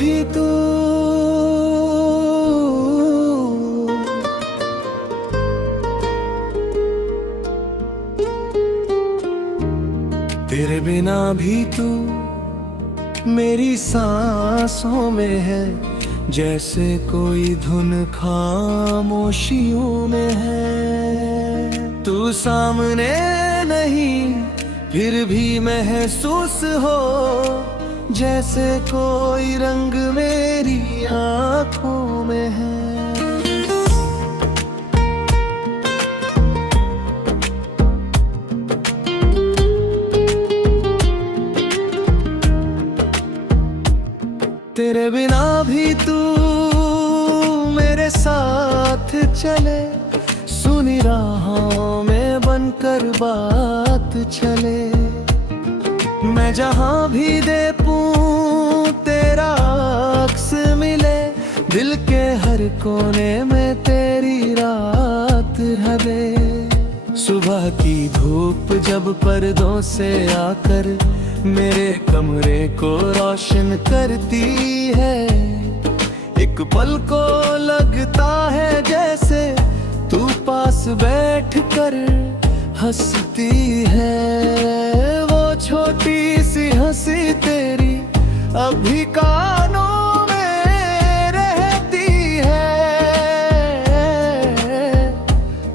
भी तू तेरे बिना भी तू मेरी सांसों में है, जैसे कोई धुन खामोशियों में है। तू सामने नहीं फिर भी महसूस हो, जैसे कोई रंग मेरी आँखों में है। तेरे बिना भी तू मेरे साथ चले, सुनी राहों में बनकर बात चले। मैं जहाँ भी देखूं तेरा अक्स मिले, दिल के हर कोने में तेरी रात हवे। सुबह की धूप जब पर्दों से आकर मेरे कमरे को रोशन करती है, एक पल को लगता है जैसे तू पास बैठकर हंसती है। वो छोटी सी हंसी तेरी अभी कानों में रहती है।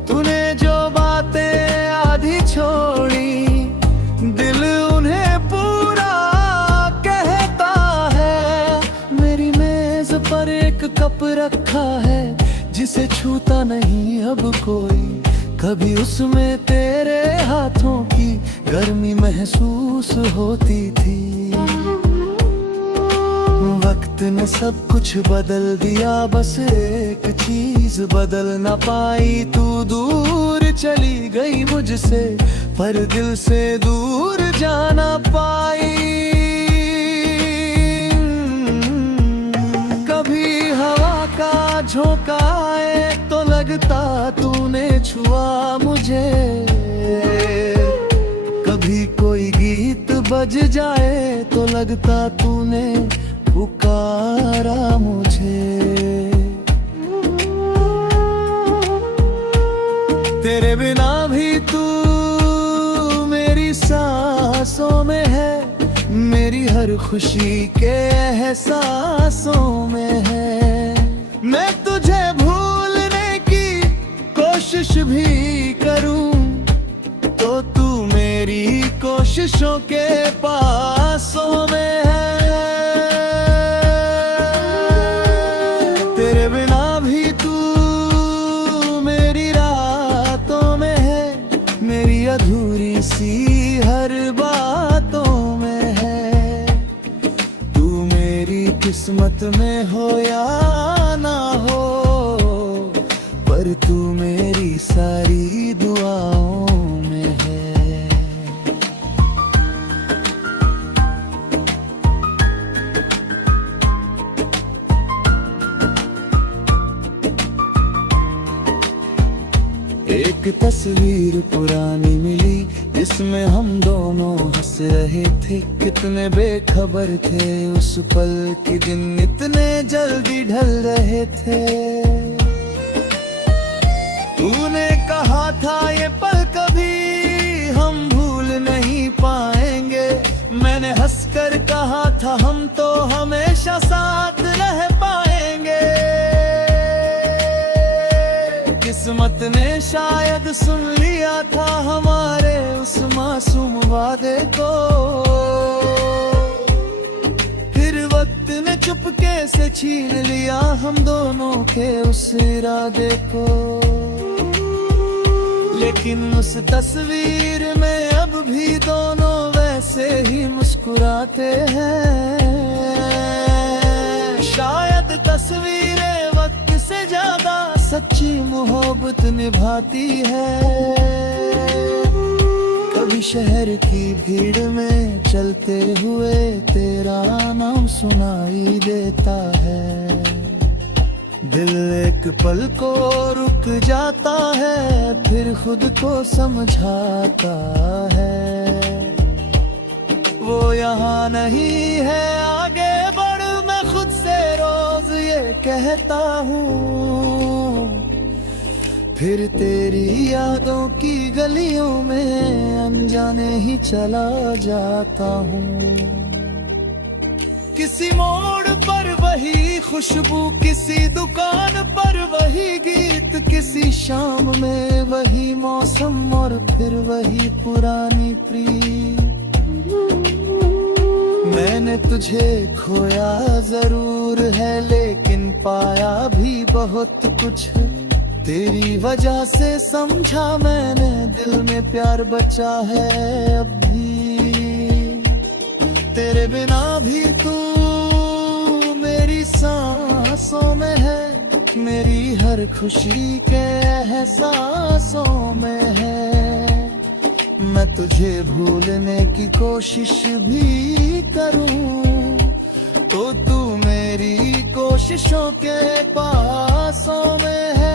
तूने जो बातें आधी छोड़ी, दिल उन्हें पूरा कहता है। मेरी मेज पर एक कप रखा है, जिसे छूता नहीं अब कोई। कभी उसमें तेरे हाथों की गर्मी महसूस होती थी। वक्त ने सब कुछ बदल दिया, बस एक चीज बदल ना पाई। तू दूर चली गई मुझसे, पर दिल से दूर जाना पाई। कभी हवा का झोंका आए तो लगता तूने छुआ मुझे, कभी कोई गीत बज जाए तो लगता तूने पुकारा मुझे। तेरे बिना भी तू मेरी सांसों में है, मेरी हर खुशी के एहसासों में है। मैं तुझे भूलने की कोशिश भी करूं तो तू मेरी कोशिशों के पासों में है। तेरे बिना भी तू मेरी रातों में है, मेरी अधूरी सी हर बातों में है। तू मेरी किस्मत में हो या ना हो, पर तू मेरी सारी दुआओं में है। एक तस्वीर पुरानी मिली, जिसमें हम दोनों हंस रहे थे। कितने बेखबर थे उस पल के दिन, इतने जल्दी ढल रहे थे। तूने कहा था ये पल कभी हम भूल नहीं पाएंगे, मैंने हंसकर कहा था हम तो हमेशा साथ रह पाएंगे। किस्मत ने शायद सुन लिया था हमारे उस मासूम वादे को, फिर वक्त ने चुपके से छीन लिया हम दोनों के उस इरादे को। लेकिन उस तस्वीर में अब भी दोनों वैसे ही मुस्कुराते हैं। शायद तस्वीरें वक्त से ज्यादा सच्ची मोहब्बत निभाती है। कभी शहर की भीड़ में चलते हुए तेरा नाम सुनाई देता है। दिल एक पल को रुक जाता है, फिर खुद को समझाता है। वो यहाँ नहीं है, आगे बढ़, मैं खुद कहता हूँ, फिर तेरी यादों की गलियों में अनजाने ही चला जाता हूँ। किसी मोड़ पर वही खुशबू, किसी दुकान पर वही गीत, किसी शाम में वही मौसम और फिर वही पुरानी प्रीत। मैंने तुझे खोया जरूर है, लेकिन पाया भी बहुत कुछ। तेरी वजह से समझा मैंने, दिल में प्यार बचा है अब भी। तेरे बिना भी तू मेरी सांसों में है, मेरी हर खुशी के एहसासों में है। मैं तुझे भूलने की कोशिश भी करूं, तो तू मेरी कोशिशों के पासों में है।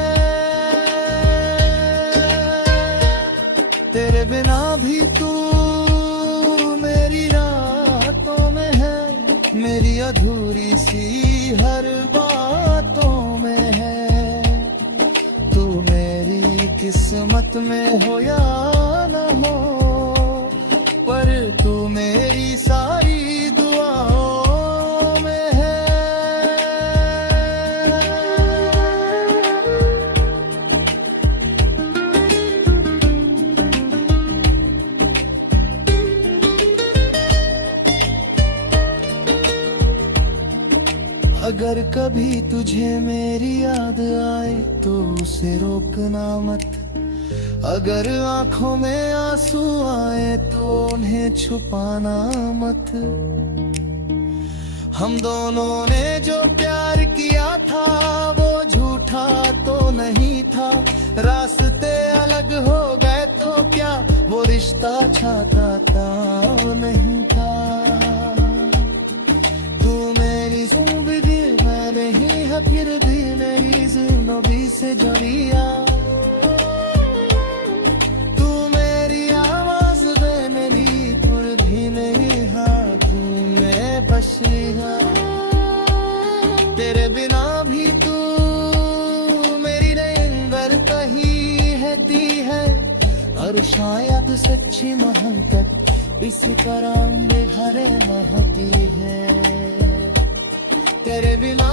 तेरे बिना भी तू मेरी रातों में है, मेरी अधूरी सी हर बातों में है। तू मेरी किस्मत में हो या न हो, पर तू मेरी सारी दुआओं में है। अगर कभी तुझे मेरी याद आए तो उसे रोकना मत, अगर आंखों में आंसू आए तो उन्हें छुपाना मत। हम दोनों ने जो प्यार किया था वो झूठा तो नहीं था, रास्ते अलग हो गए तो क्या वो रिश्ता छाता था वो नहीं था। तू मेरी जिंदगी में नहीं है, फिर भी मेरी जिंदगी से जुड़िया। तेरे बिना भी तू मेरी रेंगर कहीं रहती है, और शायद सच्ची मोहब्बत इस तरह बेघरे होती है। तेरे बिना